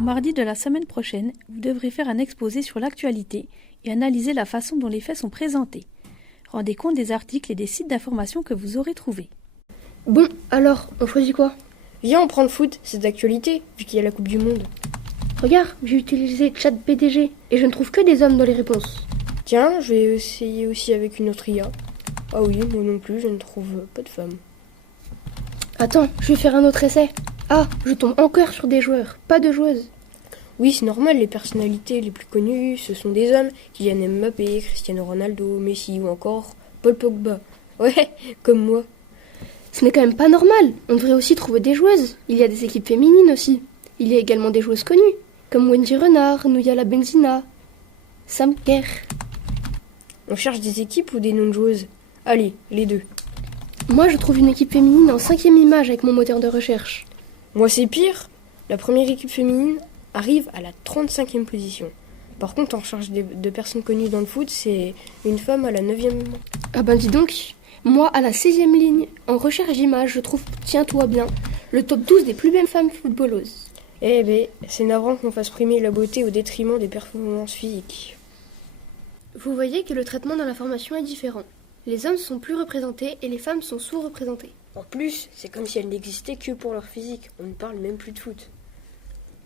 Au mardi de la semaine prochaine, vous devrez faire un exposé sur l'actualité et analyser la façon dont les faits sont présentés. Rendez compte des articles et des sites d'information que vous aurez trouvés. Bon, alors, on choisit quoi? Viens, on prend le foot, c'est d'actualité, vu qu'il y a la Coupe du Monde. Regarde, j'ai utilisé ChatBDG et je ne trouve que des hommes dans les réponses. Tiens, je vais essayer aussi avec une autre IA. Ah oui, moi non plus, je ne trouve pas de femmes. Attends, je vais faire un autre essai. Ah, je tombe encore sur des joueurs, pas de joueuses. Oui, c'est normal, les personnalités les plus connues, ce sont des hommes. Kylian Mbappé, Cristiano Ronaldo, Messi ou encore Paul Pogba. Ouais, comme moi. Ce n'est quand même pas normal. On devrait aussi trouver des joueuses. Il y a des équipes féminines aussi. Il y a également des joueuses connues, comme Wendy Renard, Nouyala Benzina, Sam Kerr. On cherche des équipes ou des noms de joueuses? Allez, les deux. Moi, je trouve une équipe féminine en 5e image avec mon moteur de recherche. Moi, c'est pire. La première équipe féminine arrive à la 35e position. Par contre, en recherche de personnes connues dans le foot, c'est une femme à la 9e. Ah ben dis donc, moi à la 16e ligne, en recherche d'images, je trouve, tiens-toi bien, le top 12 des plus belles femmes footballeuses. Eh ben, c'est navrant qu'on fasse primer la beauté au détriment des performances physiques. Vous voyez que le traitement dans l'information est différent. Les hommes sont plus représentés et les femmes sont sous-représentées. En plus, c'est comme si elles n'existaient que pour leur physique. On ne parle même plus de foot.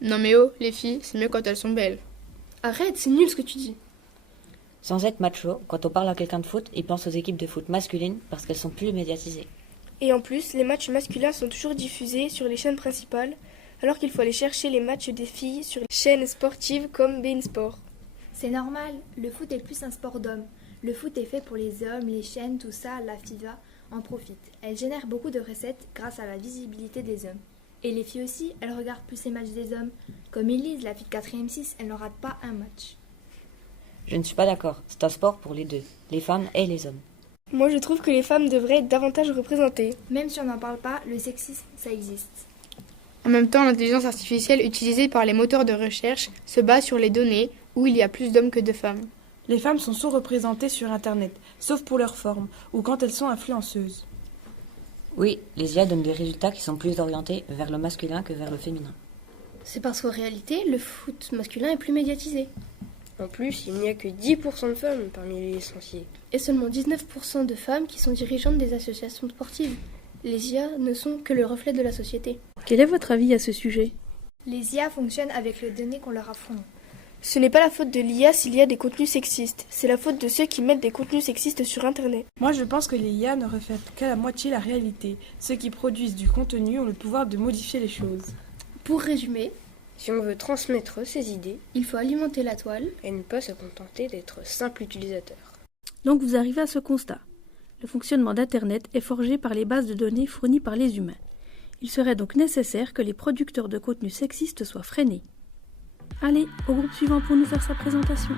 Non mais oh, les filles, c'est mieux quand elles sont belles. Arrête, c'est nul ce que tu dis. Sans être macho, quand on parle à quelqu'un de foot, il pense aux équipes de foot masculines parce qu'elles sont plus médiatisées. Et en plus, les matchs masculins sont toujours diffusés sur les chaînes principales, alors qu'il faut aller chercher les matchs des filles sur les chaînes sportives comme beIN Sport. C'est normal, le foot est plus un sport d'hommes. Le foot est fait pour les hommes, les chaînes, tout ça, la FIFA en profite. Elle génère beaucoup de recettes grâce à la visibilité des hommes. Et les filles aussi, elles regardent plus les matchs des hommes. Comme Elise, la fille de 4e 6, elle ne rate pas un match. Je ne suis pas d'accord, c'est un sport pour les deux, les femmes et les hommes. Moi, je trouve que les femmes devraient être davantage représentées. Même si on n'en parle pas, le sexisme, ça existe. En même temps, l'intelligence artificielle utilisée par les moteurs de recherche se base sur les données où il y a plus d'hommes que de femmes. Les femmes sont sous-représentées sur Internet, sauf pour leur forme, ou quand elles sont influenceuses. Oui, les IA donnent des résultats qui sont plus orientés vers le masculin que vers le féminin. C'est parce qu'en réalité, le foot masculin est plus médiatisé. En plus, il n'y a que 10% de femmes parmi les licenciés. Et seulement 19% de femmes qui sont dirigeantes des associations sportives. Les IA ne sont que le reflet de la société. Quel est votre avis à ce sujet? Les IA fonctionnent avec les données qu'on leur a fournies. Ce n'est pas la faute de l'IA s'il y a des contenus sexistes, c'est la faute de ceux qui mettent des contenus sexistes sur Internet. Moi, je pense que les IA ne reflètent qu'à la moitié la réalité. Ceux qui produisent du contenu ont le pouvoir de modifier les choses. Pour résumer, Si on veut transmettre ses idées, il faut alimenter la toile. et ne pas se contenter d'être simple utilisateur. Donc vous arrivez à ce constat. Le fonctionnement d'Internet est forgé par les bases de données fournies par les humains. Il serait donc nécessaire que les producteurs de contenus sexistes soient freinés. Allez, au groupe suivant pour nous faire sa présentation.